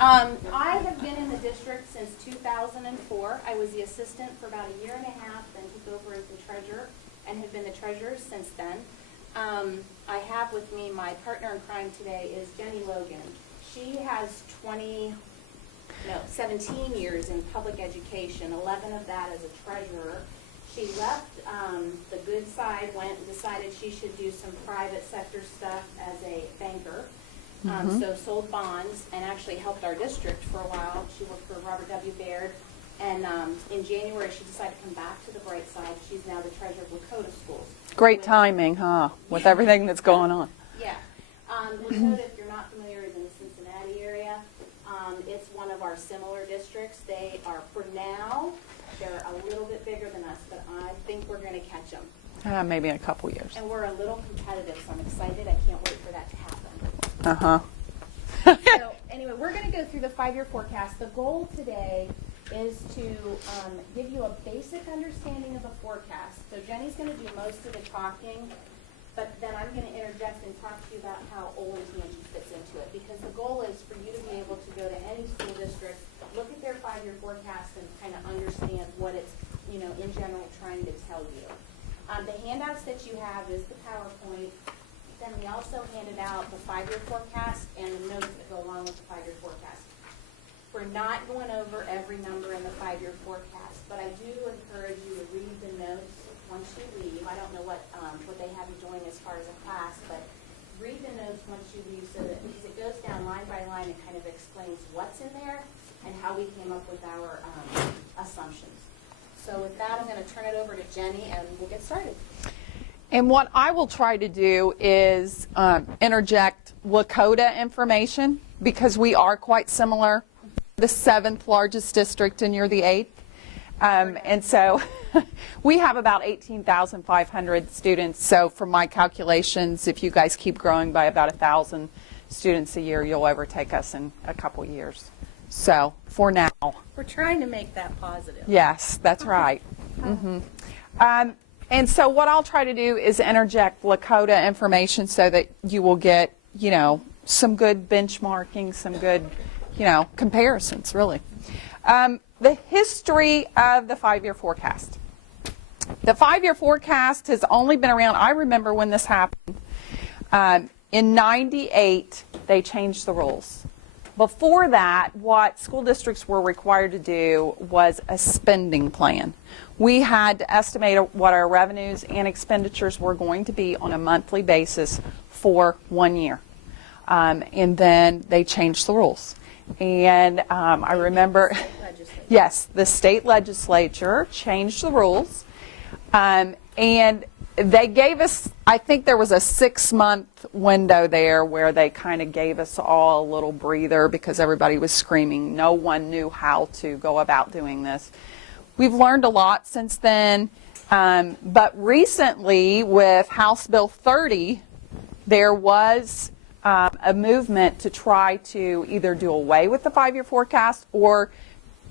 I have been in the district since 2004. I was the assistant for about a year and a half, then took over as the treasurer, and have been the treasurer since then. I have with me my partner in crime today is Jenny Logan. She has 17 years in public education, 11 of that as a treasurer. She left the good side, went and decided she should do some private sector stuff as a banker. So sold bonds and actually helped our district for a while. She worked for Robert W. Baird. And in January, she decided to come back to the bright side. She's now the treasurer of Lakota Schools. Great timing, huh? With everything that's going on. Yeah. Lakota, if you're not familiar, is in the Cincinnati area. It's one of our similar districts. They are, for now, they're a little bit bigger than us, but I think we're going to catch them. Maybe in a couple years. And we're a little competitive, so I'm excited. I can't wait for that to happen. So anyway, we're going to go through the 5-year forecast. The goal today is to give you a basic understanding of the forecast. So Jenny's going to do most of the talking, but then I'm going to interject and talk to you about how Olentangy fits into it, because the goal is for you to be able to go to any school district, look at their 5-year forecast, and kind of understand what it's, in general trying to tell you. The handouts that you have is the PowerPoint. Then we also handed out the 5-year forecast and the notes that go along with the 5-year forecast. We're not going over every number in the 5-year forecast, but I do encourage you to read the notes once you leave. I don't know what they have you doing as far as a class, but read the notes once you leave, so that because it goes down line by line and kind of explains what's in there and how we came up with our assumptions. So with that, I'm going to turn it over to Jenny, and we'll get started. And what I will try to do is interject Lakota information, because we are quite similar. The 7th largest district and you're the 8th. And so we have about 18,500 students. So from my calculations, if you guys keep growing by about 1,000 students a year, you'll overtake us in a couple years. So for now. We're trying to make that positive. Yes, that's right. And so what I'll try to do is interject Lakota information so that you will get, some good benchmarking, some good, comparisons, really. The history of the 5-year forecast. The 5-year forecast has only been around, I remember when this happened. In '98, they changed the rules. Before that, what school districts were required to do was a spending plan. We had to estimate what our revenues and expenditures were going to be on a monthly basis for 1 year. And then they changed the rules. And I remember, yes, the state legislature changed the rules. And they gave us, I think there was a 6-month window there where they kind of gave us all a little breather because everybody was screaming. No one knew how to go about doing this. We've learned a lot since then, but recently with House Bill 30, there was a movement to try to either do away with the 5-year forecast or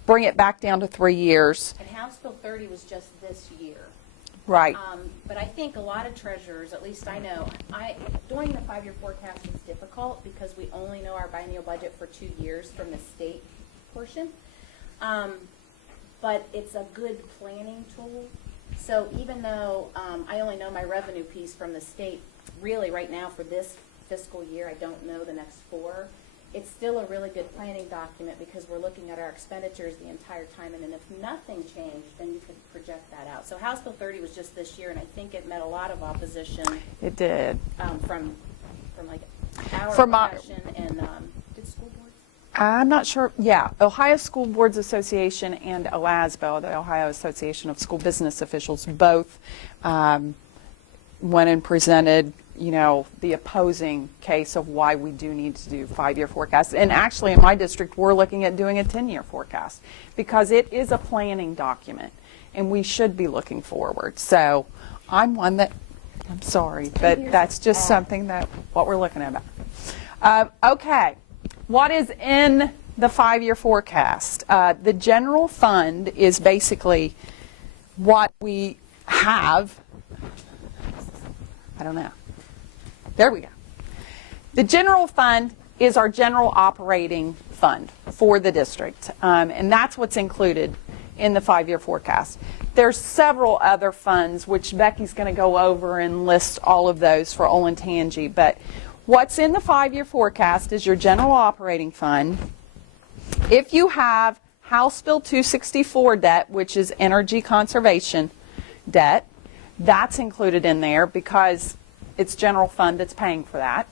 bring it back down to 3 years. And House Bill 30 was just this year. Right. But I think a lot of treasurers, at least I know, doing the 5-year forecast is difficult because we only know our biennial budget for 2 years from the state portion. But it's a good planning tool. So even though I only know my revenue piece from the state, really right now for this fiscal year, I don't know the next 4. It's still a really good planning document because we're looking at our expenditures the entire time, and then if nothing changed, then you could project that out. So House Bill 30 was just this year, and I think it met a lot of opposition. It did. From like our profession and did school boards? I'm not sure. Yeah, Ohio School Boards Association and OASBO, the Ohio Association of School Business Officials, both went and presented, the opposing case of why we do need to do 5-year forecasts. And actually in my district, we're looking at doing a 10-year forecast because it is a planning document and we should be looking forward. So I'm sorry, but that's just something what we're looking at. Okay, what is in the 5-year forecast? The general fund is basically what we have. I don't know. There we go. The general fund is our general operating fund. for the district. And that's what's included in the 5-year forecast. There's several other funds, which Becky's going to go over and list all of those for Olentangy. But what's in the 5-year forecast is your general operating fund. If you have House Bill 264 debt, which is energy conservation debt, that's included in there because it's general fund that's paying for that.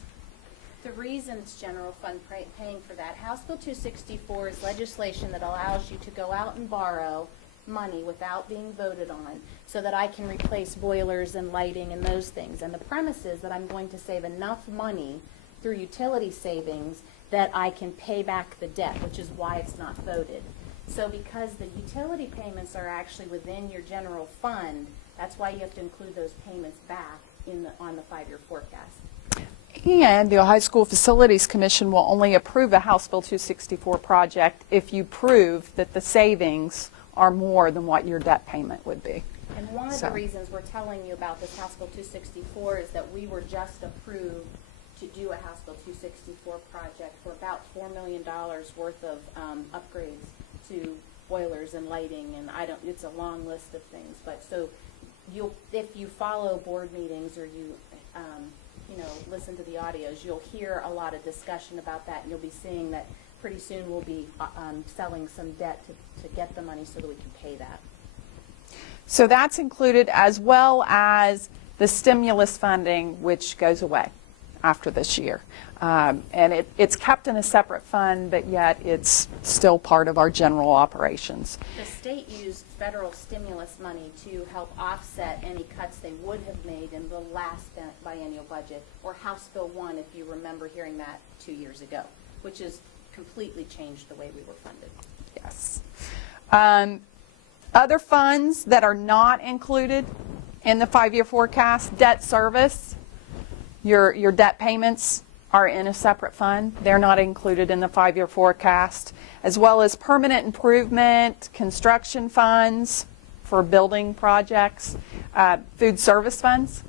The reason it's general fund paying for that, House Bill 264 is legislation that allows you to go out and borrow money without being voted on so that I can replace boilers and lighting and those things. And the premise is that I'm going to save enough money through utility savings that I can pay back the debt, which is why it's not voted. So because the utility payments are actually within your general fund, that's why you have to include those payments back on the 5-year forecast. And the Ohio School Facilities Commission will only approve a House Bill 264 project if you prove that the savings are more than what your debt payment would be. And one of the reasons we're telling you about this House Bill 264 is that we were just approved to do a House Bill 264 project for about $4 million worth of upgrades to boilers and lighting, and it's a long list of things. But so if you follow board meetings or you listen to the audios, you'll hear a lot of discussion about that, and you'll be seeing that pretty soon we'll be selling some debt to get the money so that we can pay that. So that's included, as well as the stimulus funding, which goes away after this year. And it's kept in a separate fund, but yet it's still part of our general operations. The state used federal stimulus money to help offset any cuts they would have made in the last biennial budget, or House Bill 1, if you remember hearing that 2 years ago, which has completely changed the way we were funded. Yes. Other funds that are not included in the 5-year forecast, debt service, your debt payments are in a separate fund. They're not included in the 5-year forecast, as well as permanent improvement, construction funds for building projects, food service funds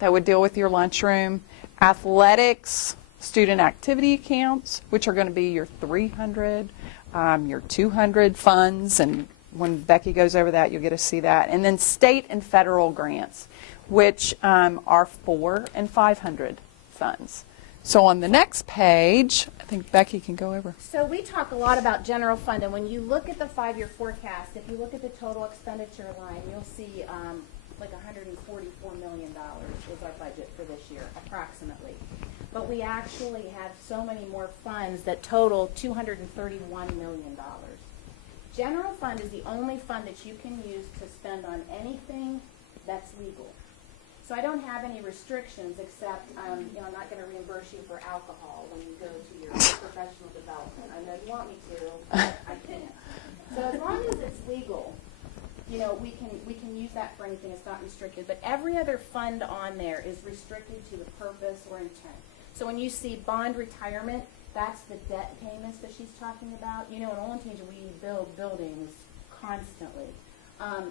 that would deal with your lunchroom, athletics, student activity accounts, which are going to be your 300, your 200 funds, and when Becky goes over that, you'll get to see that. And then state and federal grants, which are 400 and 500 funds. So on the next page, I think Becky can go over. So we talk a lot about general fund, and when you look at the 5-year forecast, if you look at the total expenditure line, you'll see like $144 million is our budget for this year, approximately. But we actually have so many more funds that total $231 million. General fund is the only fund that you can use to spend on anything that's legal. So I don't have any restrictions except, I'm not going to reimburse you for alcohol when you go to your professional development. I know you want me to, but I can't. So as long as it's legal, we can use that for anything. It's not restricted. But every other fund on there is restricted to the purpose or intent. So when you see bond retirement, that's the debt payments that she's talking about. In Olentangy, we build buildings constantly.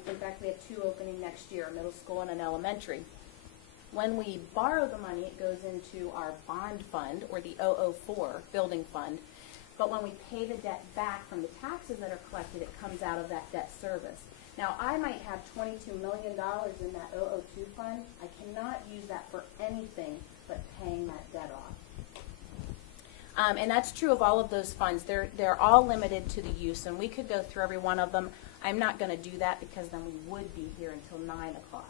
In fact, we have 2 opening next year, a middle school and an elementary. When we borrow the money, it goes into our bond fund, or the 004 building fund. But when we pay the debt back from the taxes that are collected, it comes out of that debt service. Now, I might have $22 million in that 002 fund. I cannot use that for anything but paying that debt off. And that's true of all of those funds. They're all limited to the use, and we could go through every one of them. I'm not going to do that because then we would be here until 9 o'clock.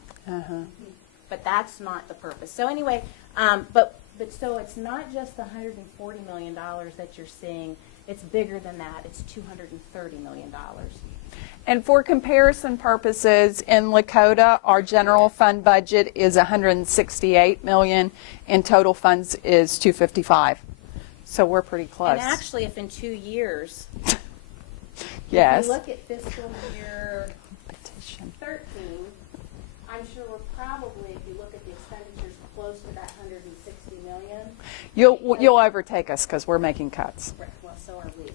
But that's not the purpose. So anyway, but so it's not just the $140 million that you're seeing. It's bigger than that. It's $230 million. And for comparison purposes, in Lakota, our general fund budget is $168 million, and total funds is $255. So we're pretty close. And actually, if in 2 years, yes, if you look at fiscal year 13, I'm sure we're probably, if you look at the expenditures, close to that $160 million. You'll overtake us because we're making cuts. Right, well, so are we.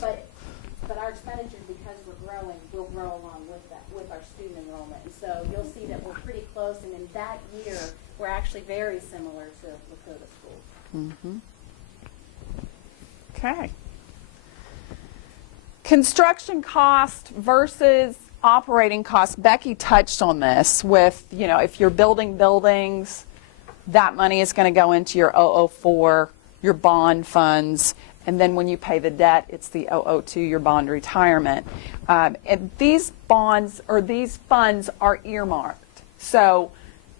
But our expenditures, because we're growing, will grow along with that, with our student enrollment. And so you'll see that we're pretty close, and in that year, we're actually very similar to Lakota schools. Okay. Construction cost versus operating cost. Becky touched on this with, if you're building buildings, that money is going to go into your 004, your bond funds, and then when you pay the debt, it's the 002, your bond retirement. And these bonds or these funds are earmarked. So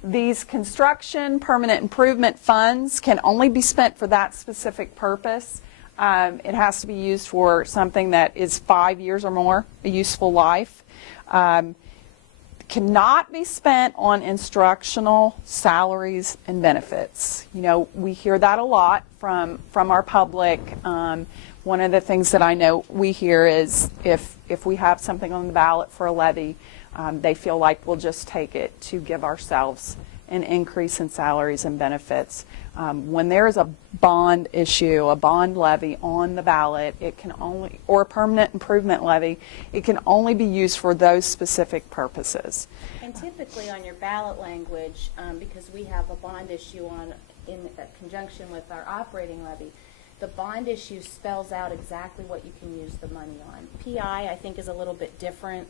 these construction permanent improvement funds can only be spent for that specific purpose. It has to be used for something that is 5 years or more, a useful life. Cannot be spent on instructional salaries and benefits. We hear that a lot from our public. One of the things that I know we hear is if we have something on the ballot for a levy, they feel like we'll just take it to give ourselves an increase in salaries and benefits. When there is a bond issue, a bond levy on the ballot, or a permanent improvement levy, it can only be used for those specific purposes. And typically on your ballot language, because we have a bond issue in conjunction with our operating levy, the bond issue spells out exactly what you can use the money on. PI, I think, is a little bit different,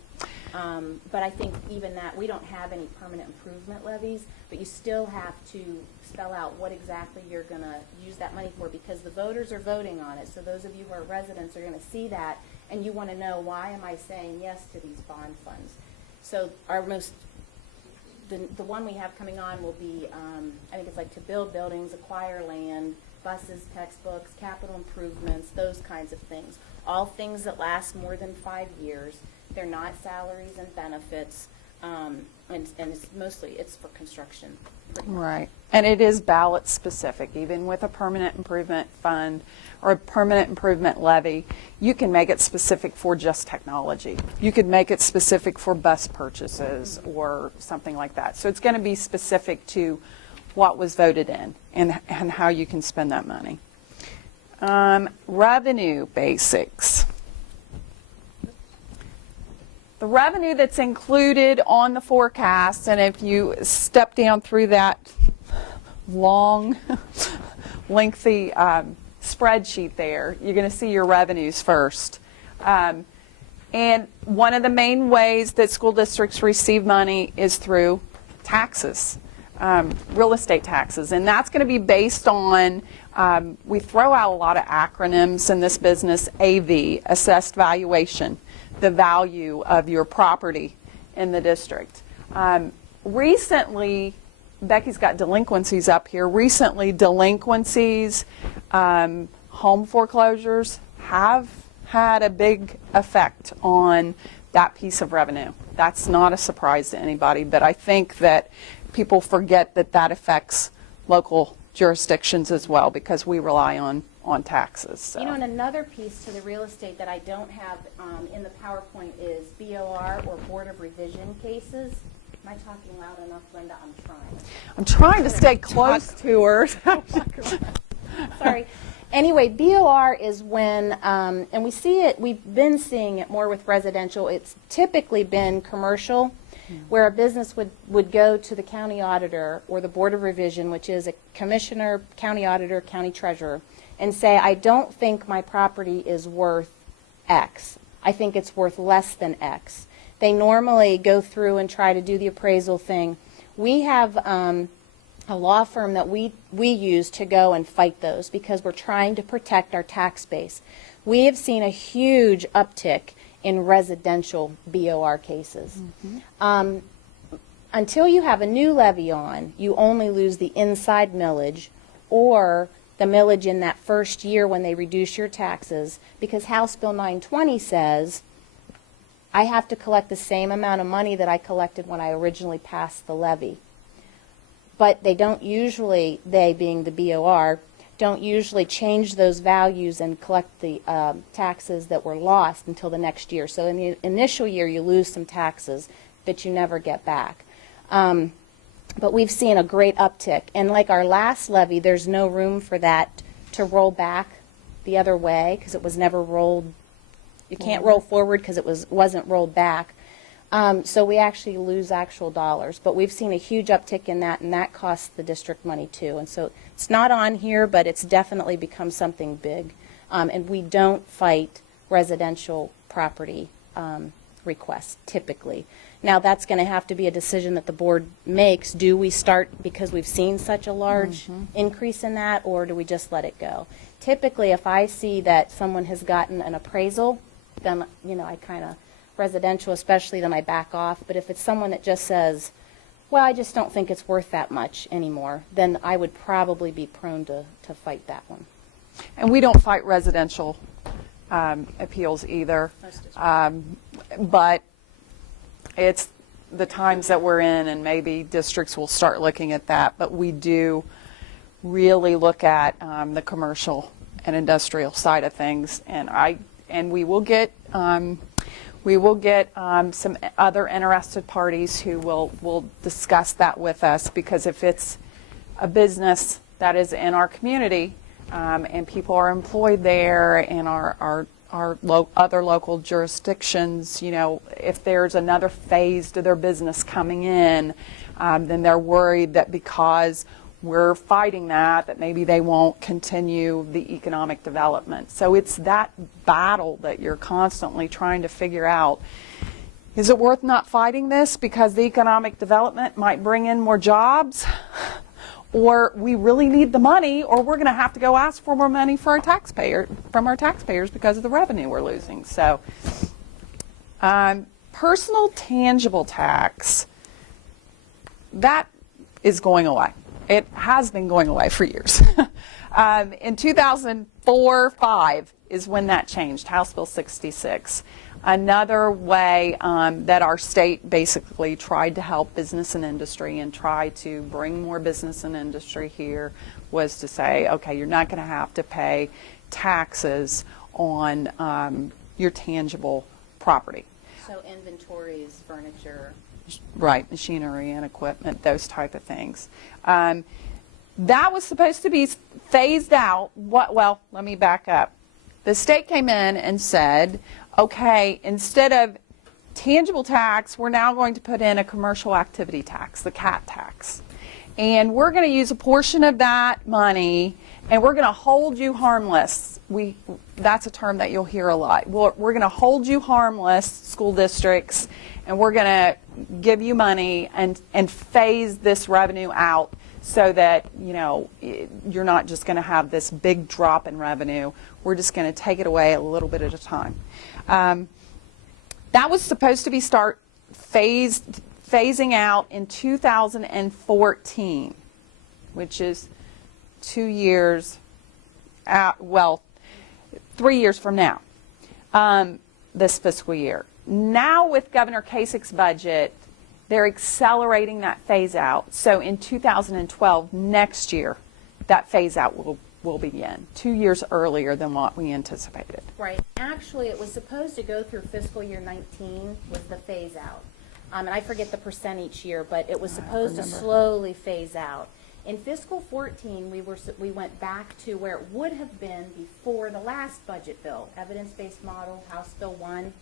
but I think even that, we don't have any permanent improvement levies, but you still have to spell out what exactly you're going to use that money for, because the voters are voting on it. So those of you who are residents are going to see that, and you want to know, why am I saying yes to these bond funds? So the one we have coming on will be, I think it's like to build buildings, acquire land, buses, textbooks, capital improvements, those kinds of things. All things that last more than 5 years. They're not salaries and benefits, and it's for construction. Right. And it is ballot specific. Even with a permanent improvement fund or a permanent improvement levy, you can make it specific for just technology. You could make it specific for bus purchases or something like that. So it's going to be specific to what was voted in and how you can spend that money. Revenue basics. The revenue that's included on the forecast, and if you step down through that long, lengthy spreadsheet there, you're going to see your revenues first. And one of the main ways that school districts receive money is through taxes. Real estate taxes, and that's going to be based on, we throw out a lot of acronyms in this business. AV, assessed valuation, the value of your property in the district. Recently, Becky's got delinquencies up here. Recently, delinquencies, home foreclosures have had a big effect on that piece of revenue. That's not a surprise to anybody, but I think that people forget that that affects local jurisdictions as well, because we rely on taxes. So. And another piece to the real estate that I don't have in the PowerPoint is BOR, or Board of Revision cases. Am I talking loud enough, Linda? I'm trying to stay close to her. Sorry. Anyway, BOR is when, and we see it, we've been seeing it more with residential. It's typically been commercial, where a business would go to the county auditor or the Board of Revision, which is a commissioner, county auditor, county treasurer, and say, I don't think my property is worth X. I think it's worth less than X. They normally go through and try to do the appraisal thing. We have a law firm that we use to go and fight those, because we're trying to protect our tax base. We have seen a huge uptick in residential BOR cases. Until you have a new levy on, you only lose the inside millage or the millage in that first year when they reduce your taxes, because House Bill 920 says I have to collect the same amount of money that I collected when I originally passed the levy. But they don't usually, they being the BOR, don't usually change those values and collect the taxes that were lost until the next year. So in the initial year, you lose some taxes that you never get back. But we've seen a great uptick. And like our last levy, there's no room for that to roll back the other way, because it was never rolled. You can't roll forward because it wasn't rolled back. So we actually lose actual dollars. But we've seen a huge uptick in that, and that costs the district money too. And so it's not on here, but it's definitely become something big. And we don't fight residential property requests, typically. Now, that's going to have to be a decision that the board makes. Do we start because we've seen such a large increase in that, or do we just let it go? Typically, if I see that someone has gotten an appraisal, then, you know, I kind of, residential especially, then I back off. But if it's someone that just says, well, I just don't think it's worth that much anymore, then I would probably be prone to fight that one. And we don't fight residential appeals either. But it's the times that we're in, and maybe districts will start looking at that. But we do really look at the commercial and industrial side of things, and we will get some other interested parties who will discuss that with us, because if it's a business that is in our community and people are employed there and our other local jurisdictions, you know, if there's another phase to their business coming in, then they're worried that because we're fighting that maybe they won't continue the economic development. So it's that battle that you're constantly trying to figure out. Is it worth not fighting this because the economic development might bring in more jobs? Or we really need the money, or we're going to have to go ask for more money for from our taxpayers because of the revenue we're losing. So personal tangible tax, that is going away. It has been going away for years. In 2004-05 is when that changed, House Bill 66. Another way that our state basically tried to help business and industry and try to bring more business and industry here was to say, okay, you're not going to have to pay taxes on your tangible property. So inventories, furniture. Right, machinery and equipment, those type of things. That was supposed to be phased out. Well, let me back up. The state came in and said, okay, instead of tangible tax, we're now going to put in a commercial activity tax, the CAT tax. And we're going to use a portion of that money, and we're going to hold you harmless. That's a term that you'll hear a lot. We're going to hold you harmless, school districts, and we're going to give you money and phase this revenue out so that, you know, you're not just going to have this big drop in revenue. We're just going to take it away a little bit at a time. That was supposed to be phasing out in 2014, which is 2 years out, well, 3 years from now, this fiscal year. Now with Governor Kasich's budget, they're accelerating that phase out. So in 2012, next year, that phase out will begin 2 years earlier than what we anticipated. Right. Actually, it was supposed to go through fiscal year 19 with the phase out. And I forget the percent each year, but it was supposed to slowly phase out. In fiscal 14, we went back to where it would have been before the last budget bill, evidence-based model, House Bill 1.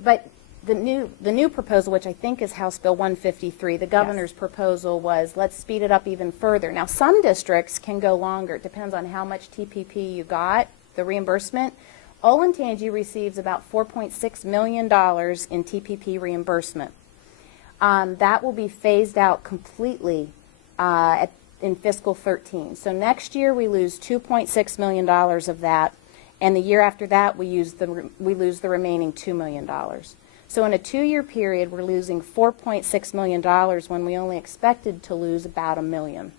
But the new proposal, which I think is House Bill 153, the governor's proposal was, let's speed it up even further. Now, some districts can go longer. It depends on how much TPP you got, the reimbursement. Olentangy receives about $4.6 million in TPP reimbursement. That will be phased out completely in fiscal 13. So next year we lose $2.6 million of that, and the year after that we lose the remaining $2 million. So in a 2-year period, we're losing $4.6 million when we only expected to lose about $1 million,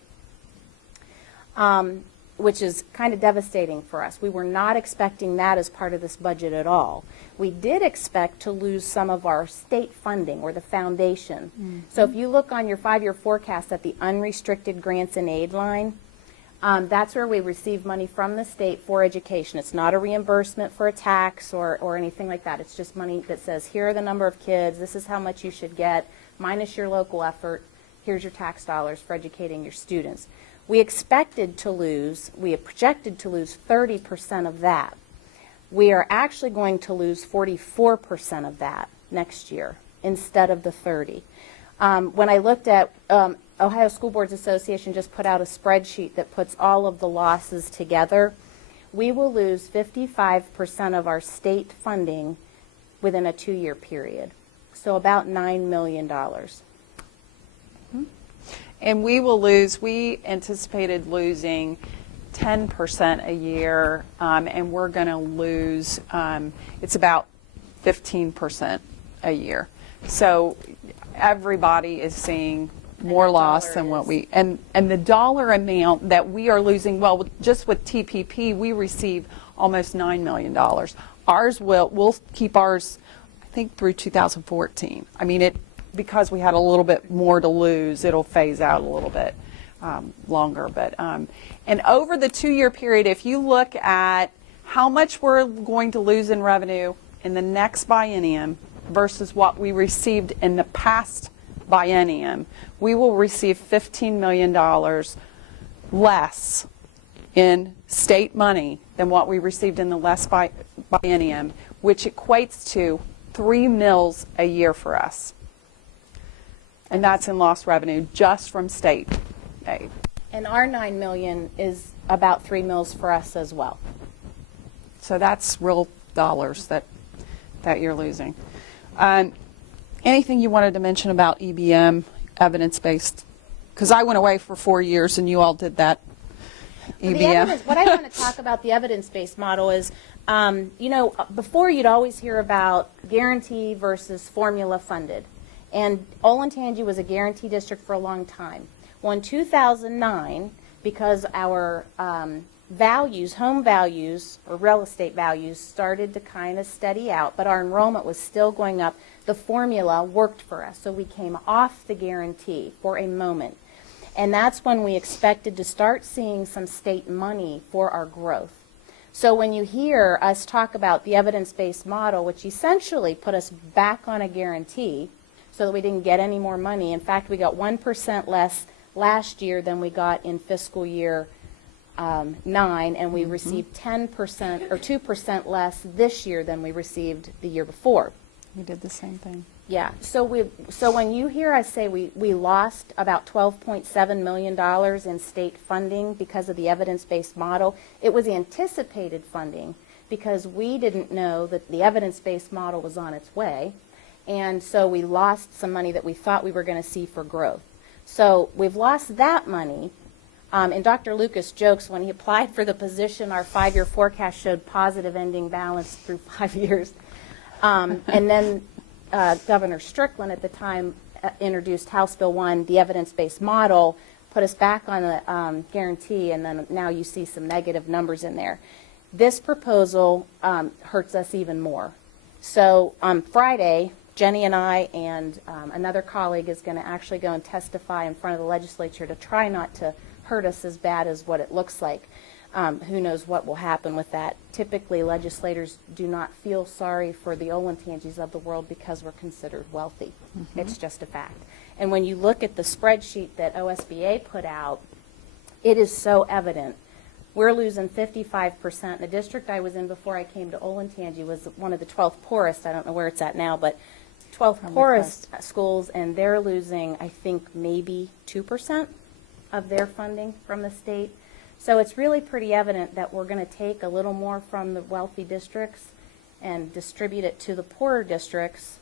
which is kind of devastating for us. We were not expecting that as part of this budget at all. We did expect to lose some of our state funding, or the foundation. So if you look on your 5-year forecast at the unrestricted grants and aid line, that's where we receive money from the state for education. It's not a reimbursement for a tax or anything like that. It's just money that says, here are the number of kids, this is how much you should get, minus your local effort, here's your tax dollars for educating your students. We projected to lose 30% of that. We are actually going to lose 44% of that next year instead of the 30. When I looked at Ohio School Boards Association just put out a spreadsheet that puts all of the losses together. we will lose 55% of our state funding within a 2-year period. So about $9 million. And we anticipated losing 10% a year, and we're going to lose, it's about 15% a year. So everybody is seeing more loss than what we, and the dollar amount that we are losing, well, just with TPP, we receive almost $9 million. Ours we'll keep ours, I think, through 2014. I mean, because we had a little bit more to lose, it'll phase out a little bit longer. But and over the 2-year period, if you look at how much we're going to lose in revenue in the next biennium versus what we received in the past biennium, we will receive $15 million less in state money than what we received in the last biennium, which equates to 3 mills a year for us. And that's in lost revenue just from state aid. And our $9 million is about 3 mills for us as well. So that's real dollars that you're losing. Anything you wanted to mention about EBM, evidence-based? Because I went away for 4 years and you all did that. EBM. What I want to talk about the evidence-based model is, you know, before you'd always hear about guarantee versus formula funded. And Olentangy was a guarantee district for a long time. Well, in 2009, because our values, home values, or real estate values started to kind of steady out, but our enrollment was still going up, the formula worked for us. So we came off the guarantee for a moment. And that's when we expected to start seeing some state money for our growth. So when you hear us talk about the evidence-based model, which essentially put us back on a guarantee so that we didn't get any more money. In fact, we got 1% less last year than we got in fiscal year 9, and we received 10% or 2% less this year than we received the year before. We did the same thing. Yeah. So when you hear us say we lost about $12.7 million in state funding because of the evidence-based model, it was anticipated funding because we didn't know that the evidence-based model was on its way, and so we lost some money that we thought we were going to see for growth. So we've lost that money. And Dr. Lucas jokes when he applied for the position, our 5-year forecast showed positive ending balance through 5 years. And then Governor Strickland at the time introduced House Bill 1, the evidence-based model, put us back on the guarantee, and then now you see some negative numbers in there. This proposal hurts us even more. So on Friday, Jenny and I and another colleague is going to actually go and testify in front of the legislature to try not to hurt us as bad as what it looks like. Who knows what will happen with that. Typically, legislators do not feel sorry for the Olentangys of the world because we're considered wealthy. It's just a fact. And when you look at the spreadsheet that OSBA put out, it is so evident. We're losing 55%. The district I was in before I came to Olentangy was one of the 12th poorest. I don't know where it's at now, but 12th poorest schools, and they're losing, I think, maybe 2% of their funding from the state. So it's really pretty evident that we're going to take a little more from the wealthy districts and distribute it to the poorer districts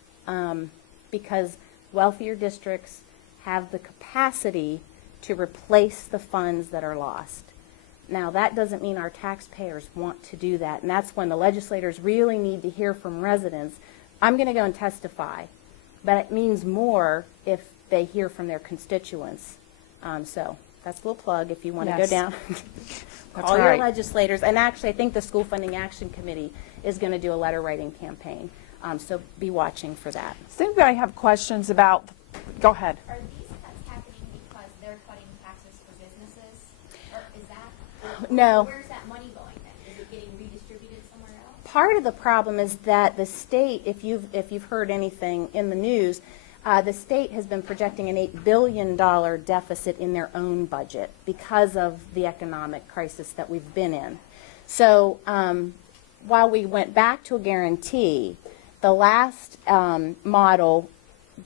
because wealthier districts have the capacity to replace the funds that are lost. Now, that doesn't mean our taxpayers want to do that, and that's when the legislators really need to hear from residents. I'm going to go and testify, but it means more if they hear from their constituents. So that's a little plug if you want to go down. Call your legislators. And actually, I think the School Funding Action Committee is going to do a letter writing campaign. So be watching for that. Does anybody have questions about, go ahead. Are these cuts happening because they're cutting taxes for businesses? Or is that, No. where's that money going then? Is it getting redistributed somewhere else? Part of the problem is that the state, if you've heard anything in the news, the state has been projecting an $8 billion deficit in their own budget because of the economic crisis that we've been in. So while we went back to a guarantee, the last model,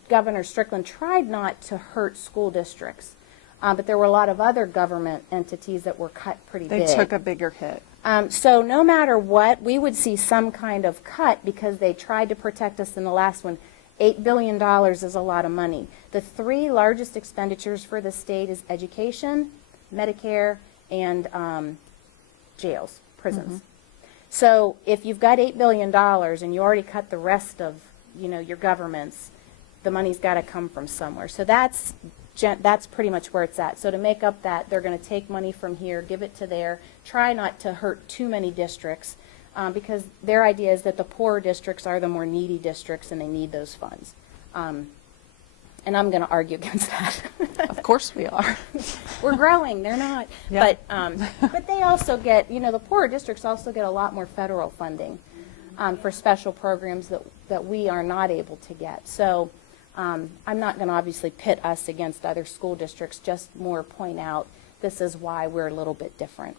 Governor Strickland tried not to hurt school districts, but there were a lot of other government entities that were cut pretty big. They took a bigger hit. So no matter what, we would see some kind of cut because they tried to protect us in the last one. $8 billion is a lot of money. The three largest expenditures for the state is education, Medicare, and jails, prisons. So if you've got $8 billion and you already cut the rest of, your governments, the money's got to come from somewhere. So that's pretty much where it's at. So to make up that, they're going to take money from here, give it to there, try not to hurt too many districts, because their idea is that the poorer districts are the more needy districts and they need those funds. And I'm going to argue against that. Of course we are. We're growing, they're not. Yeah. But they also get, the poorer districts also get a lot more federal funding for special programs that we are not able to get. So I'm not going to obviously pit us against other school districts, just more point out this is why we're a little bit different.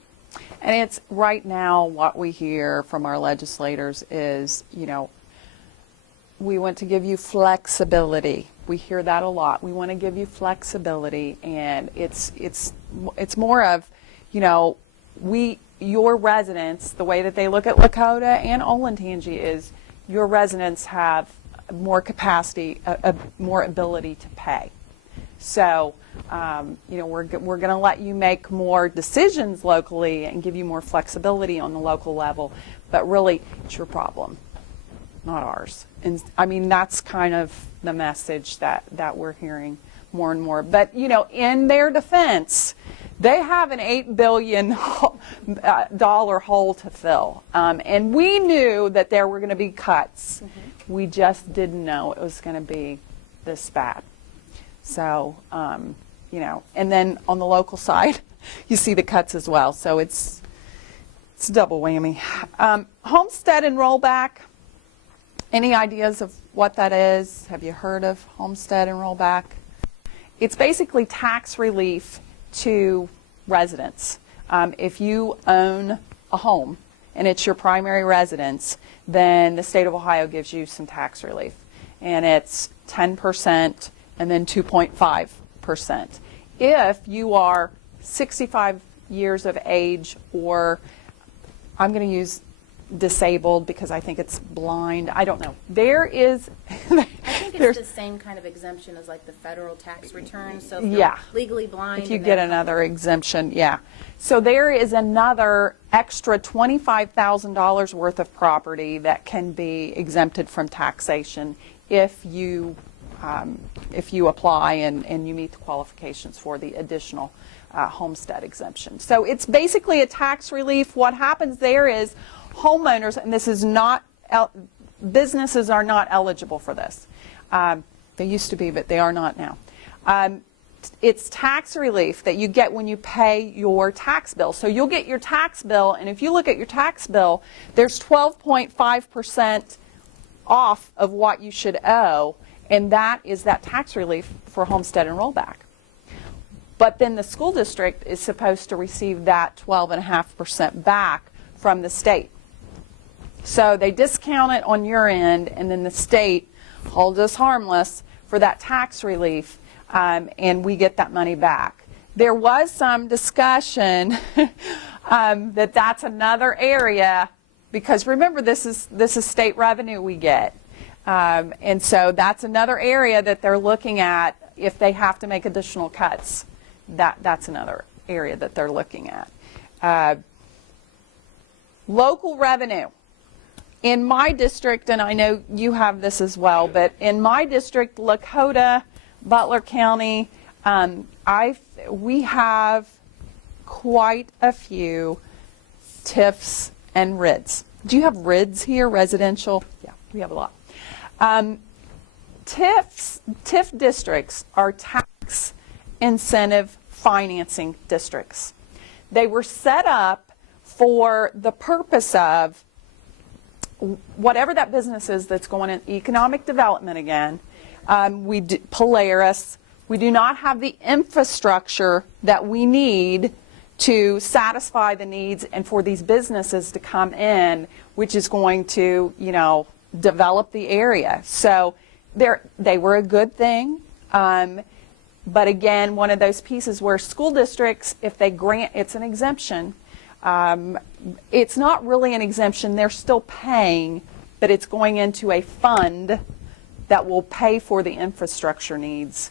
And it's right now what we hear from our legislators is, we want to give you flexibility. We hear that a lot. We want to give you flexibility, and it's more of, your residents, the way that they look at Lakota and Olentangy is your residents have more capacity, more ability to pay. So, we're going to let you make more decisions locally and give you more flexibility on the local level, but really it's your problem, not ours. And I mean, that's kind of the message that we're hearing more and more. But, in their defense, they have an $8 billion dollar hole to fill. And we knew that there were going to be cuts. We just didn't know it was going to be this bad. So, and then on the local side, you see the cuts as well. So it's double whammy. Homestead and rollback. Any ideas of what that is? Have you heard of homestead and rollback? It's basically tax relief to residents. If you own a home and it's your primary residence, then the state of Ohio gives you some tax relief. And it's 10% and then 2.5%. If you are 65 years of age, or I'm going to use disabled because I think it's blind. I don't know. There is. I think it's the same kind of exemption as like the federal tax return. So if you're legally blind, if you get another exemption, yeah. So there is another extra $25,000 worth of property that can be exempted from taxation if you apply and you meet the qualifications for the additional homestead exemption. So it's basically a tax relief. What happens there is homeowners, and this is not, businesses are not eligible for this. They used to be, but they are not now. It's tax relief that you get when you pay your tax bill. So you'll get your tax bill, and if you look at your tax bill, there's 12.5% off of what you should owe, and that is that tax relief for homestead and rollback. But then the school district is supposed to receive that 12.5% back from the state. So they discount it on your end, and then the state holds us harmless for that tax relief, and we get that money back. There was some discussion that that's another area, because remember, this is state revenue we get. And so that's another area that they're looking at if they have to make additional cuts. That's another area that they're looking at. Local revenue. In my district, and I know you have this as well, but in my district, Lakota, Butler County, we have quite a few TIFs and RIDs. Do you have RIDs here, residential? Yeah, we have a lot. TIF districts are tax incentive financing districts. They were set up for the purpose of whatever that business is that's going in economic development again. Polaris, we do not have the infrastructure that we need to satisfy the needs and for these businesses to come in, which is going to, develop the area. So they were a good thing. But again, one of those pieces where school districts, if they grant, it's an exemption, It's not really an exemption. They're still paying, but it's going into a fund that will pay for the infrastructure needs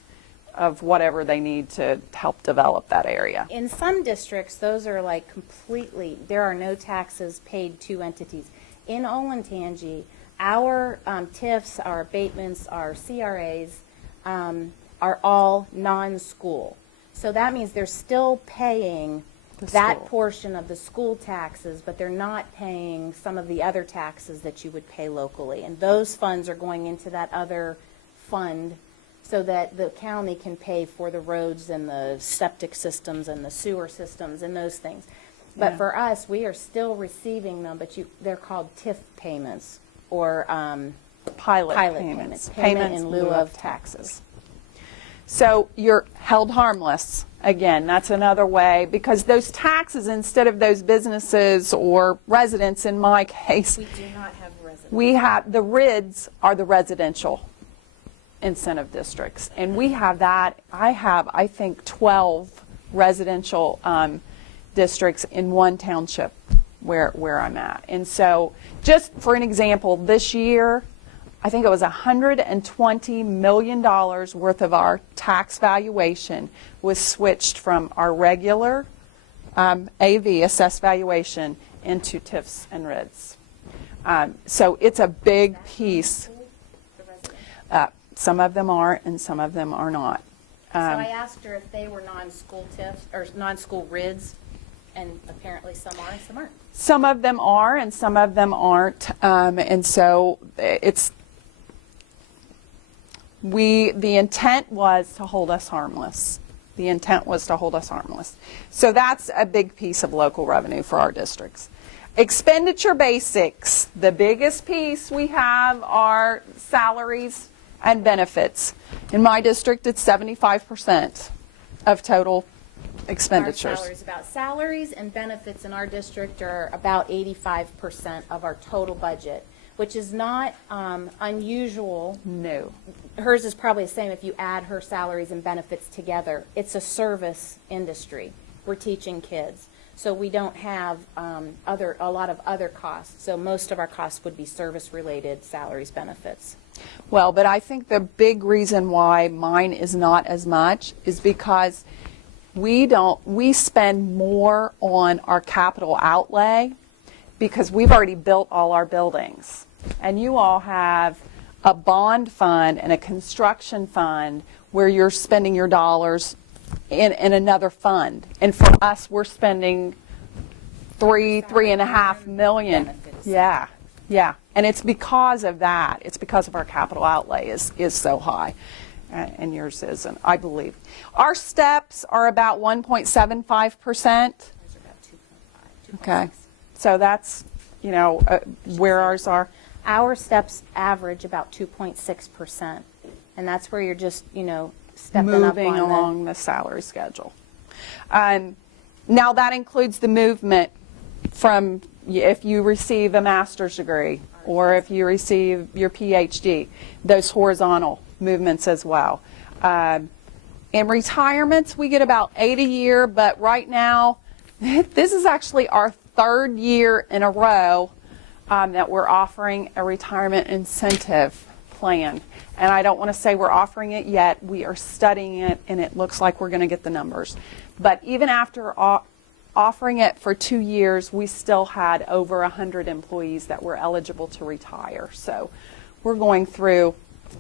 of whatever they need to help develop that area. In some districts, those are like completely, there are no taxes paid to entities. In Olentangy, our TIFs, our abatements, our CRAs are all non-school. So that means they're still paying that school portion of the school taxes, but they're not paying some of the other taxes that you would pay locally. And those funds are going into that other fund so that the county can pay for the roads and the septic systems and the sewer systems and those things. But Yeah. for us, we are still receiving them, but they're called TIF payments or Pilot payments. Payment in lieu of taxes. So you're held harmless. Again, that's another way, because those taxes, instead of those businesses or residents, in my case, We do not have residents. we have, the RIDs are the residential incentive districts. And we have that, I think, 12 residential districts in one township where I'm at. And so, just for an example, this year, I think it was $120 million worth of our tax valuation was switched from our regular AV, assessed valuation, into TIFs and RIDs. So it's a big piece. Some of them are and some of them are not. So I asked her if they were non-school TIFs or non-school RIDs, and apparently some are and some aren't. Some of them are and some of them aren't. And so the intent was to hold us harmless. The intent was to hold us harmless. So that's a big piece of local revenue for our districts. Expenditure basics. The biggest piece we have are salaries and benefits. In my district, it's 75% of total expenditures. Salaries and benefits in our district are about 85% of our total budget, which is not unusual. No. Hers is probably the same if you add her salaries and benefits together. It's a service industry. We're teaching kids. So we don't have a lot of other costs. So most of our costs would be service-related salaries, benefits. Well, but I think the big reason why mine is not as much is because we spend more on our capital outlay because we've already built all our buildings. And you all have a bond fund and a construction fund where you're spending your dollars in another fund. And for us, we're spending $3.5 million. Benefits. Yeah. And it's because of that. It's because of our capital outlay is so high. And yours isn't, I believe. Our steps are about 1.75%. Those are about 2.5. Okay. So that's, where ours are. Our steps average about 2.6%. And that's where you're just, stepping up Moving on along the salary schedule. Now that includes the movement from if you receive a master's degree or if you receive your PhD, those horizontal movements as well. In retirements, we get about 8 a year, but right now, this is actually our 3rd year in a row that we're offering a retirement incentive plan. And I don't want to say we're offering it yet. We are studying it, and it looks like we're going to get the numbers. But even after offering it for 2 years, we still had over 100 employees that were eligible to retire. So we're going through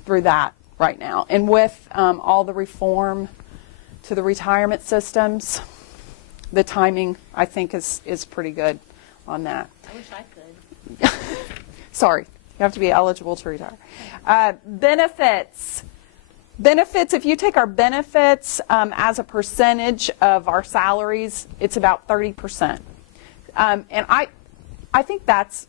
that right now. And with all the reform to the retirement systems, the timing, I think, is pretty good on that. I wish I could. Sorry, you have to be eligible to retire. Benefits. Benefits, if you take our benefits as a percentage of our salaries, it's about 30%. And I think that's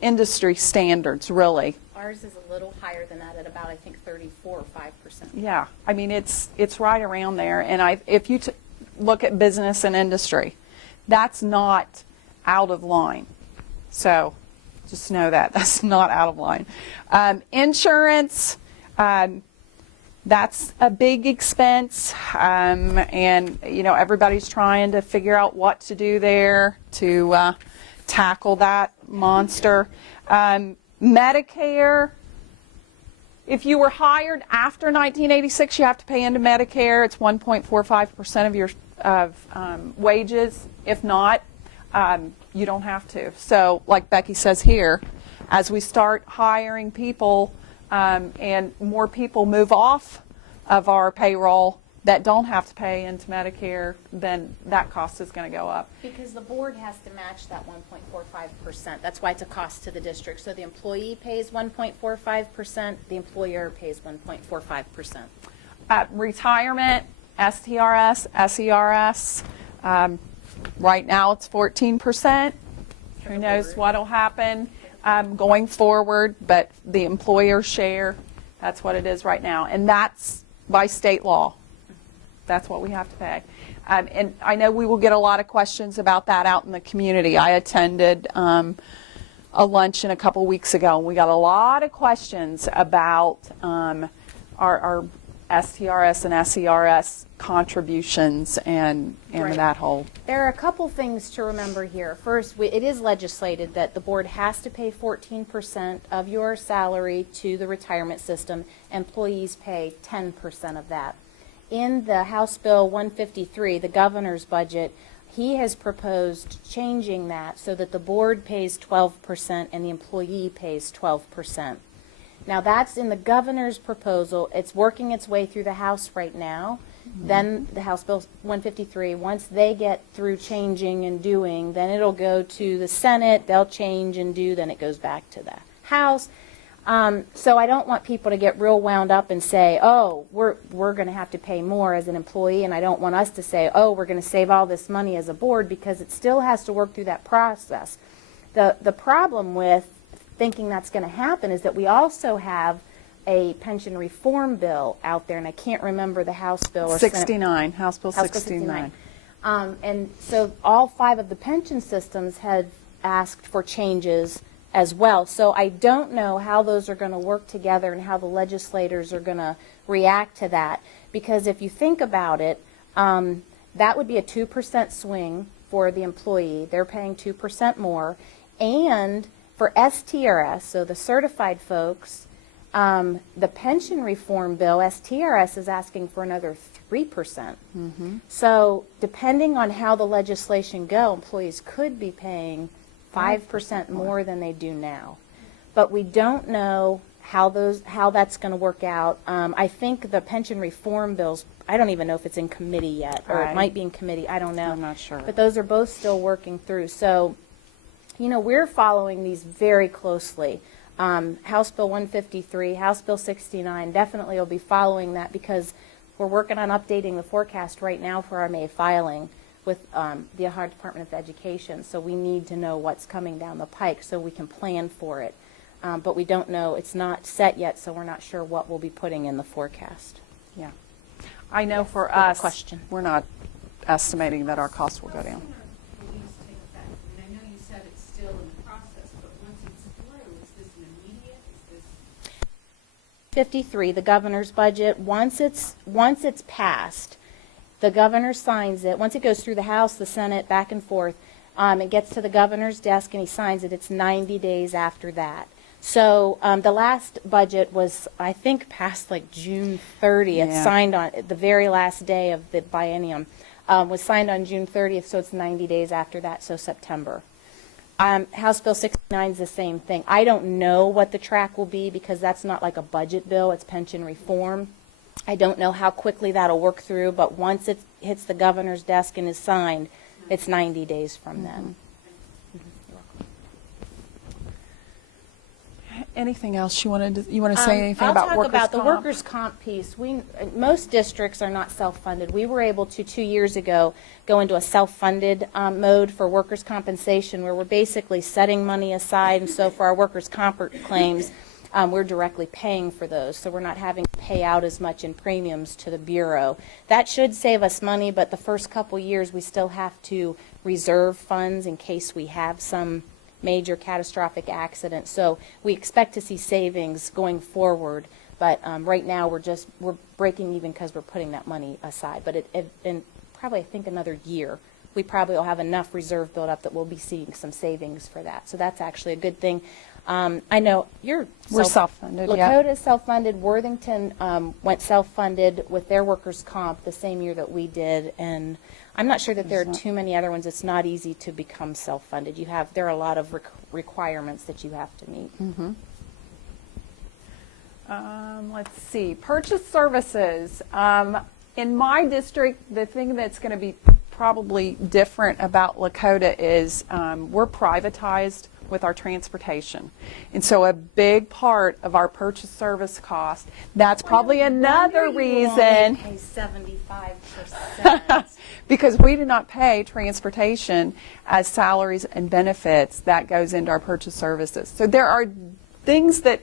industry standards, really. Ours is a little higher than that at about, I think, 34 or 5%. Yeah, I mean, it's right around there. And if you look at business and industry, that's not out of line. So just know that. That's not out of line. Insurance, that's a big expense, and everybody's trying to figure out what to do there to tackle that monster. Medicare, if you were hired after 1986, you have to pay into Medicare. It's 1.45% of your wages. If not, you don't have to. So like Becky says here, as we start hiring people and more people move off of our payroll that don't have to pay into Medicare, then that cost is going to go up. Because the board has to match that 1.45%. That's why it's a cost to the district. So the employee pays 1.45%, the employer pays 1.45%. Retirement, STRS, SERS, right now it's 14%. Who knows what will happen going forward, but the employer share, that's what it is right now. And that's by state law. That's what we have to pay. And I know we will get a lot of questions about that out in the community. I attended a luncheon a couple weeks ago, and we got a lot of questions about our STRS and SERS contributions and Right. that whole. There are a couple things to remember here. First, it is legislated that the board has to pay 14% of your salary to the retirement system. Employees pay 10% of that. In the House Bill 153, the governor's budget, he has proposed changing that so that the board pays 12% and the employee pays 12%. Now that's in the governor's proposal. It's working its way through the House right now. Then the House Bill 153, once they get through changing and doing, then it'll go to the Senate, they'll change and do, then it goes back to the House. So I don't want people to get real wound up and say, oh, we're going to have to pay more as an employee, and I don't want us to say, oh, we're going to save all this money as a board, because it still has to work through that process. The problem with thinking that's going to happen is that we also have a pension reform bill out there, and I can't remember the House bill or 69, House Bill House Bill 69. And so all 5 of the pension systems had asked for changes as well. So I don't know how those are going to work together and how the legislators are going to react to that. Because if you think about it, that would be a 2% swing for the employee. They're paying 2% more. And for STRS, so the certified folks, the pension reform bill, STRS is asking for another 3%. So depending on how the legislation go, employees could be paying 5% more than they do now. But we don't know how that's going to work out. I think the pension reform bills, I don't even know if it's in committee yet, or it might be in committee, I don't know. I'm not sure. But those are both still working through. So, we're following these very closely. House Bill 153, House Bill 69, definitely will be following that, because we're working on updating the forecast right now for our May filing with the Ohio Department of Education. So we need to know what's coming down the pike so we can plan for it. But we don't know, it's not set yet, so we're not sure what we'll be putting in the forecast. Yeah. I know for us, question. we're not estimating that our costs will go down. Please take effect. I know you said it's still in the process, but once it's through, is this an immediate? Is this 53, the governor's budget, once it's passed, the governor signs it. Once it goes through the House, the Senate, back and forth, it gets to the governor's desk and he signs it. It's 90 days after that. So the last budget was, I think, passed like June 30th, Yeah. signed on the very last day of the biennium, was signed on June 30th, so it's 90 days after that, so September. House Bill 69 is the same thing. I don't know what the track will be, because that's not like a budget bill, it's pension reform. I don't know how quickly that'll work through, but once it hits the governor's desk and is signed, it's 90 days from then. Anything else you want to say anything I'll about talk workers' about the comp? workers' comp piece. Most districts are not self-funded. We were able to 2 years ago go into a self-funded mode for workers' compensation, where we're basically setting money aside, and so for our workers' comp claims, we're directly paying for those, so we're not having to pay out as much in premiums to the Bureau. That should save us money, but the first couple years we still have to reserve funds in case we have some major catastrophic accident. So we expect to see savings going forward, But right now, we're breaking even because we're putting that money aside. But in probably, I think, another year, we probably will have enough reserve built up that we'll be seeing some savings for that. So that's actually a good thing. I know We're self-funded, yeah. Lakota is self-funded. Worthington went self-funded with their workers' comp the same year that we did. And I'm not sure that there are too many other ones. It's not easy to become self-funded. There are a lot of requirements that you have to meet. Let's see, purchase services. In my district, the thing that's going to be probably different about Lakota is we're privatized with our transportation. And so a big part of our purchase service cost, that's probably another reason. Pay 75%. Because we do not pay transportation as salaries and benefits. That goes into our purchase services. So there are things that,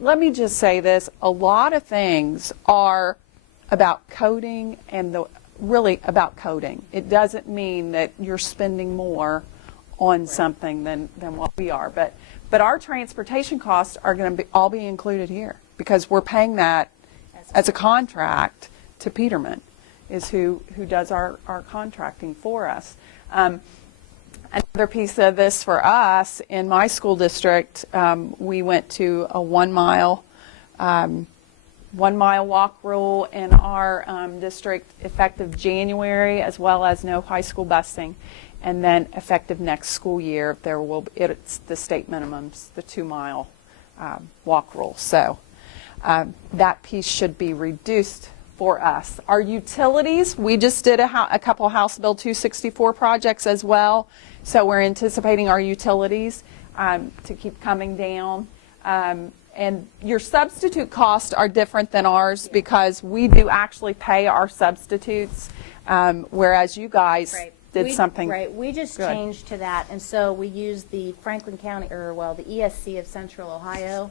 let me just say this, a lot of things are about coding and really about coding. It doesn't mean that you're spending more on something than what we are. But our transportation costs are going to all be included here because we're paying that as a contract to Peterman, is who does our contracting for us. Another piece of this for us, in my school district, we went to a 1 mile walk rule in our district effective January, as well as no high school busing. And then effective next school year, it's the state minimums, the 2 mile walk rule. So that piece should be reduced for us. Our utilities, we just did a couple House Bill 264 projects as well. So we're anticipating our utilities to keep coming down. And your substitute costs are different than ours because we do actually pay our substitutes, whereas you guys did something. Right. We just good. Changed to that, and so we use the Franklin County, the ESC of Central Ohio.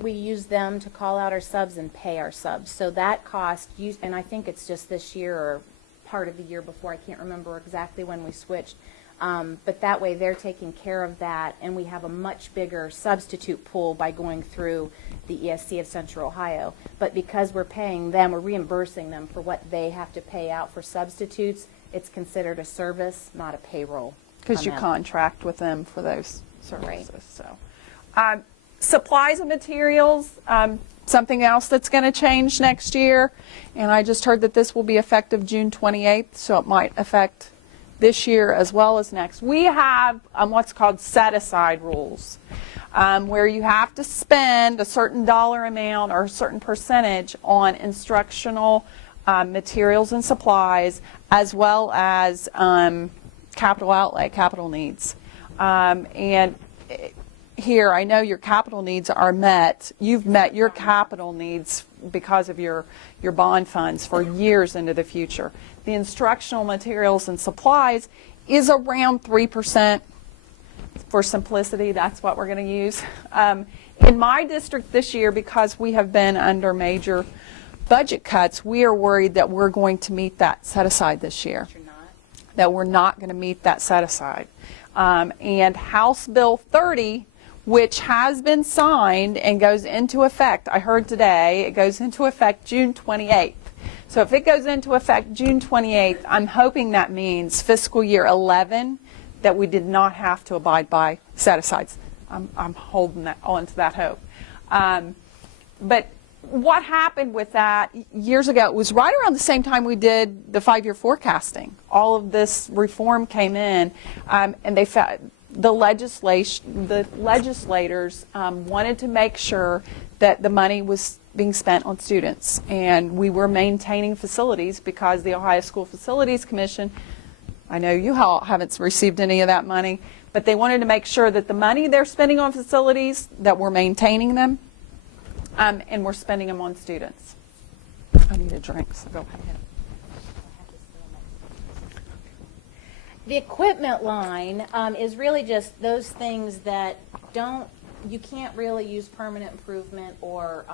We use them to call out our subs and pay our subs. So that cost, and I think it's just this year or part of the year before. I can't remember exactly when we switched. But that way they're taking care of that, and we have a much bigger substitute pool by going through the ESC of Central Ohio. But because we're paying them, we're reimbursing them for what they have to pay out for substitutes, it's considered a service, not a payroll. Because you contract with them for those services. Right. So, supplies and materials, something else that's going to change next year, and I just heard that this will be effective June 28th, so it might affect this year as well as next. We have what's called set-aside rules, where you have to spend a certain dollar amount or a certain percentage on instructional materials and supplies, as well as capital outlay, capital needs. And here, I know your capital needs are met. You've met your capital needs because of your bond funds for years into the future. The instructional materials and supplies is around 3%. For simplicity, that's what we're going to use. In my district this year, because we have been under major budget cuts, we are worried that we're going to meet that set aside this year. You're not? That we're not going to meet that set aside. And House Bill 30, which has been signed and goes into effect, I heard today, it goes into effect June 28th. So if it goes into effect June 28th, I'm hoping that means fiscal year 11 that we did not have to abide by set-asides. I'm holding that on to that hope. But what happened with that years ago, it was right around the same time we did the 5-year forecasting. All of this reform came in, and they found the legislators wanted to make sure that the money was being spent on students, and we were maintaining facilities because the Ohio School Facilities Commission, I know you all haven't received any of that money, but they wanted to make sure that the money they're spending on facilities, that we're maintaining them, and we're spending them on students. I need a drink, so go ahead. The equipment line is really just those things that you can't really use permanent improvement or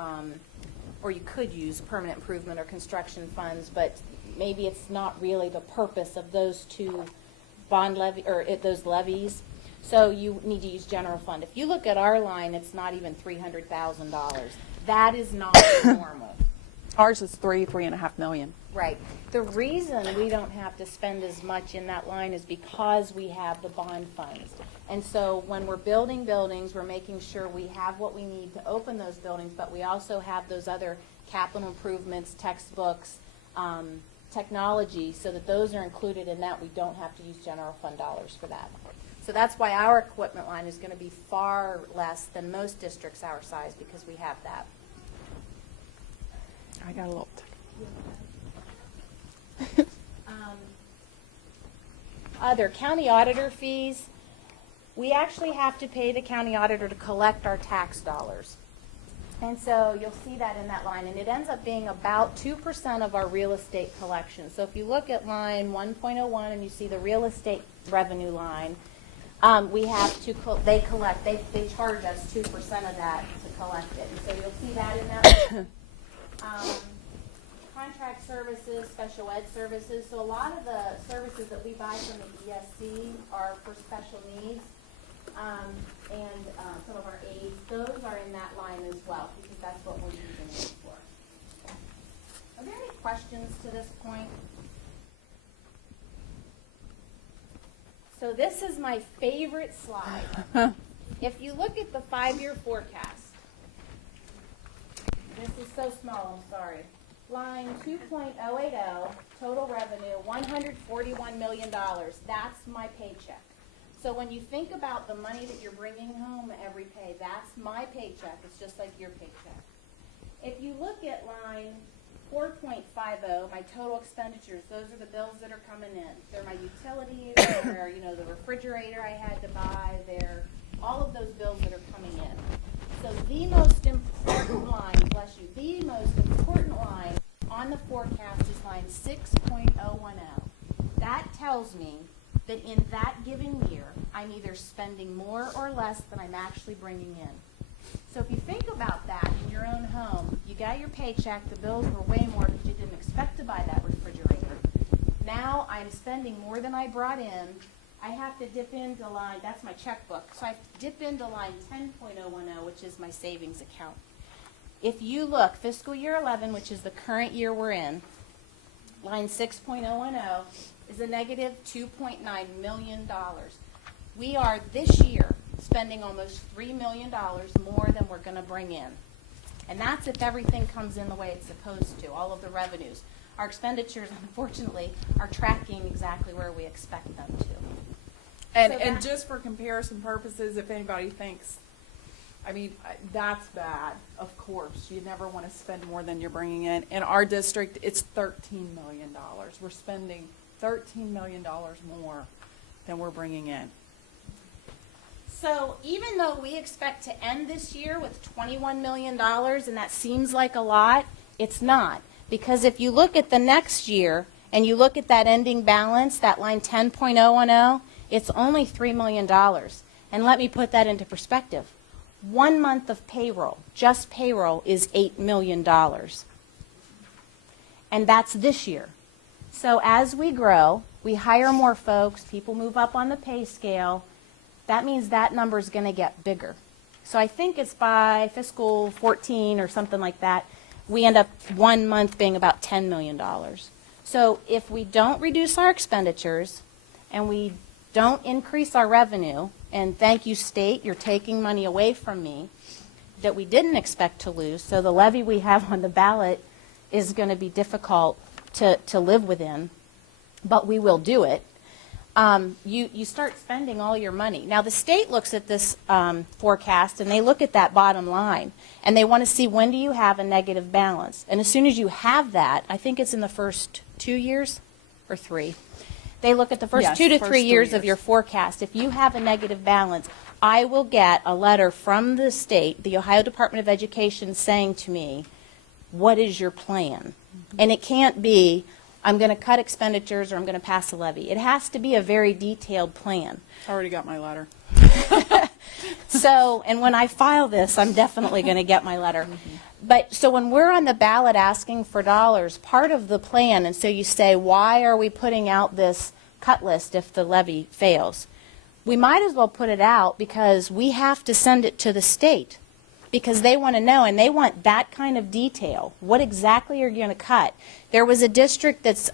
you could use permanent improvement or construction funds, but maybe it's not really the purpose of those two bond levy or those levies. So you need to use general fund. If you look at our line, it's not even $300,000. That is not normal. Ours is 3.5 million. Right. The reason we don't have to spend as much in that line is because we have the bond funds. And so when we're building buildings, we're making sure we have what we need to open those buildings, but we also have those other capital improvements, textbooks, technology, so that those are included in that. We don't have to use general fund dollars for that. So that's why our equipment line is going to be far less than most districts our size, because we have that. I got a little. Other county auditor fees, we actually have to pay the county auditor to collect our tax dollars. And so you'll see that in that line, and it ends up being about 2% of our real estate collection. So if you look at line 1.01 and you see the real estate revenue line, we have to, they charge us 2% of that to collect it. And so you'll see that in that. Contract services, special ed services. So a lot of the services that we buy from the ESC are for special needs, and some of our aids. Those are in that line as well, because that's what we're using it for. Are there any questions to this point? So this is my favorite slide. If you look at the 5-year forecast, this is so small, I'm sorry. Line 2.080, total revenue, $141 million. That's my paycheck. So when you think about the money that you're bringing home every pay, that's my paycheck. It's just like your paycheck. If you look at line 4.50, my total expenditures, those are the bills that are coming in. They're my utilities, they're, the refrigerator I had to buy, they're all of those bills that are coming in. So the most important line, bless you, the most important line on the forecast is line 6.010. That tells me that in that given year, I'm either spending more or less than I'm actually bringing in. So if you think about that in your own home, you got your paycheck, the bills were way more because you didn't expect to buy that refrigerator. Now I'm spending more than I brought in. I have to dip into line, that's my checkbook, so I have to dip into line 10.010, which is my savings account. If you look, fiscal year 11, which is the current year we're in, line 6.010 is a negative $2.9 million. We are this year spending almost $3 million more than we're going to bring in. And that's if everything comes in the way it's supposed to, all of the revenues. Our expenditures, unfortunately, are tracking exactly where we expect them to. And just for comparison purposes, if anybody thinks, that's bad, of course. You never want to spend more than you're bringing in. In our district, it's $13 million. We're spending $13 million more than we're bringing in. So even though we expect to end this year with $21 million, and that seems like a lot, it's not. Because if you look at the next year, and you look at that ending balance, that line 10.010, it's only $3 million. And let me put that into perspective. 1 month of payroll, just payroll, is $8 million. And that's this year. So as we grow, we hire more folks, people move up on the pay scale, that means that number is going to get bigger. So I think it's by fiscal 14 or something like that, we end up 1 month being about $10 million. So if we don't reduce our expenditures and we don't increase our revenue, and thank you, state, you're taking money away from me that we didn't expect to lose, so the levy we have on the ballot is going to be difficult to live within, but we will do it. You start spending all your money. Now, the state looks at this forecast, and they look at that bottom line, and they want to see when do you have a negative balance. And as soon as you have that, I think it's in the first 2 years or 3, they look at the first 2 to 3 years of your forecast. If you have a negative balance, I will get a letter from the state, the Ohio Department of Education, saying to me, what is your plan? Mm-hmm. And it can't be, I'm going to cut expenditures or I'm going to pass a levy. It has to be a very detailed plan. I already got my letter. So, and when I file this, I'm definitely going to get my letter. Mm-hmm. But so when we're on the ballot asking for dollars, part of the plan, and so you say, why are we putting out this cut list if the levy fails? We might as well put it out because we have to send it to the state because they want to know, and they want that kind of detail. What exactly are you going to cut? There was a district that's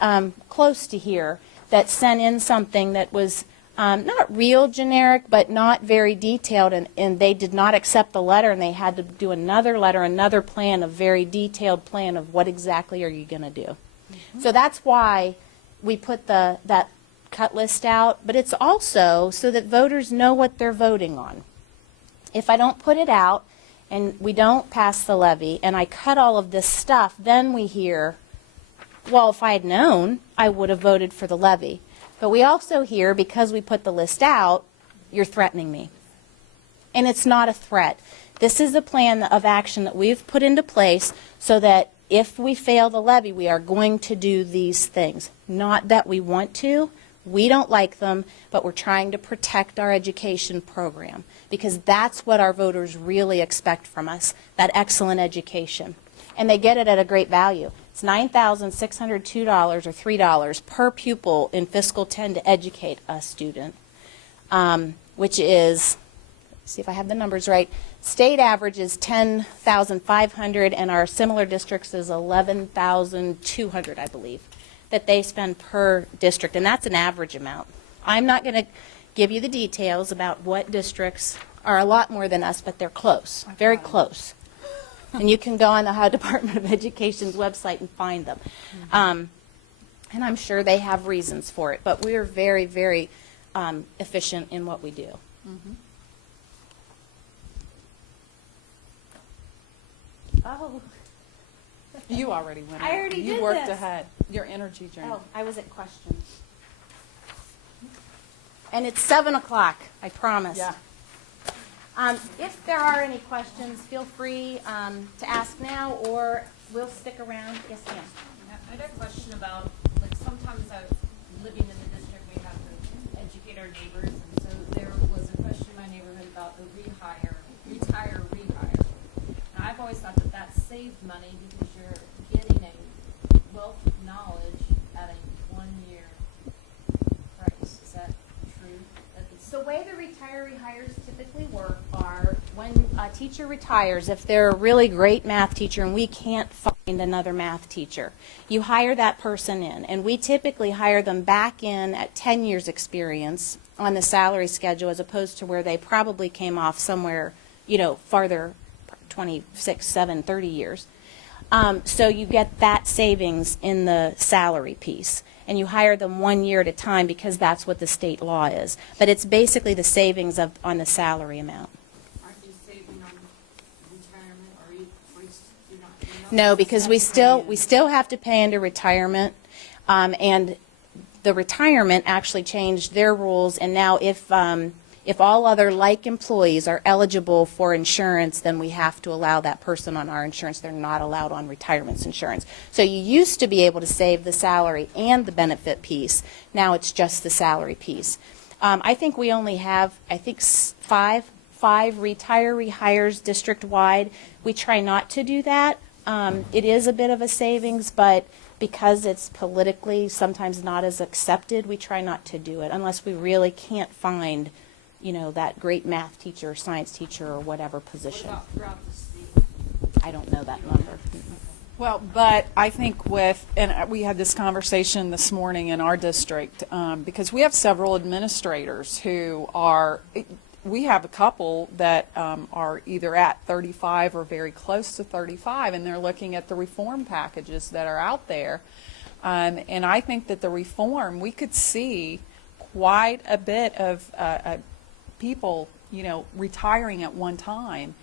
close to here that sent in something that was not real generic, but not very detailed, and they did not accept the letter, and they had to do another letter, another plan, a very detailed plan of what exactly are you going to do. So that's why we put that cut list out, but it's also so that voters know what they're voting on. If I don't put it out and we don't pass the levy and I cut all of this stuff, then we hear, well, if I had known, I would have voted for the levy. But we also hear, because we put the list out, you're threatening me. And it's not a threat. This is a plan of action that we've put into place so that if we fail the levy, we are going to do these things. Not that we want to. We don't like them, but we're trying to protect our education program because that's what our voters really expect from us, that excellent education. And they get it at a great value. It's $9,602 or $3 per pupil in fiscal 10 to educate a student, which is, see if I have the numbers right, state average is $10,500 and our similar districts is $11,200, I believe, that they spend per district, and that's an average amount. I'm not going to give you the details about what districts are a lot more than us, but they're close, very close. And you can go on the Ohio Department of Education's website and find them. And I'm sure they have reasons for it, but we are very, very efficient in what we do. Oh. You already went. I already You did worked this. ahead. Your energy drink. Oh, I was at questions. And it's 7 o'clock, I promise. Yeah. If there are any questions, feel free to ask now, or we'll stick around. Yes, ma'am. I had a question about, like, sometimes living in the district, we have to educate our neighbors, and so there was a question in my neighborhood about the retire, rehire. And I've always thought that saved money because you're getting a wealth of knowledge at a 1-year price. Is that true? The way the retiree hires typically work are when a teacher retires, if they're a really great math teacher and we can't find another math teacher, you hire that person in. And we typically hire them back in at 10 years experience on the salary schedule as opposed to where they probably came off somewhere, farther, 26, 7, 30 years. So you get that savings in the salary piece. And you hire them 1 year at a time because that's what the state law is. But it's basically the savings on the salary amount. Aren't you saving on retirement, or you're not? No, because we still have to pay into retirement, and the retirement actually changed their rules. And now, if all other like employees are eligible for insurance, then we have to allow that person on our insurance. They're not allowed on retirement's insurance. So you used to be able to save the salary and the benefit piece. Now it's just the salary piece. I think we only have, five retiree hires district-wide. We try not to do that. It is a bit of a savings, but because it's politically sometimes not as accepted, we try not to do it unless we really can't find that great math teacher or science teacher or whatever position. What about throughout the state? I don't know that number. Well, but I think and we had this conversation this morning in our district because we have several administrators who we have a couple that are either at 35 or very close to 35, and they're looking at the reform packages that are out there. And I think that the reform, we could see quite a bit of people, retiring at one time.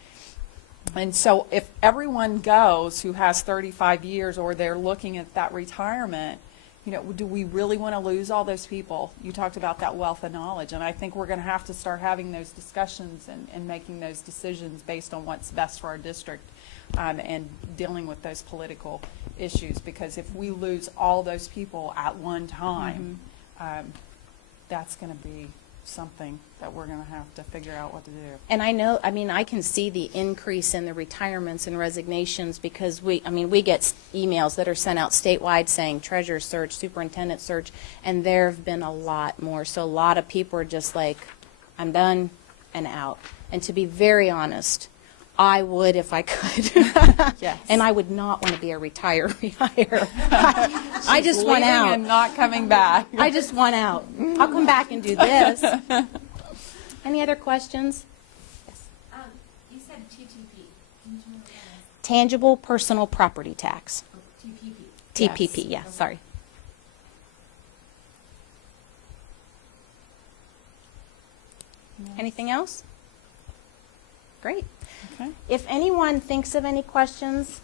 And so if everyone goes who has 35 years or they're looking at that retirement, do we really want to lose all those people? You talked about that wealth of knowledge, and I think we're going to have to start having those discussions and making those decisions based on what's best for our district and dealing with those political issues, because if we lose all those people at one time, that's going to be something that we're going to have to figure out what to do. And I can see the increase in the retirements and resignations because we get emails that are sent out statewide saying treasurer search, superintendent search, and there have been a lot more. So a lot of people are just like, I'm done and out. And to be very honest, I would if I could. Yes. And I would not want to be a retiree hire. I just want Leaving out. and not coming back. I just want out. I'll come back and do this. Any other questions? You said TTP. Can you tell me what that is? Tangible personal property tax. Oh, TPP. TPP, Yes. yeah, sorry. Anything else? Great. Okay. If anyone thinks of any questions,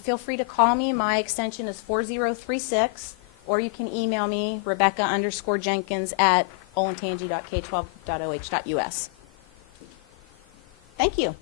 feel free to call me. My extension is 4036, or you can email me, Rebecca_Jenkins at olentangy.k12.oh.us. Thank you.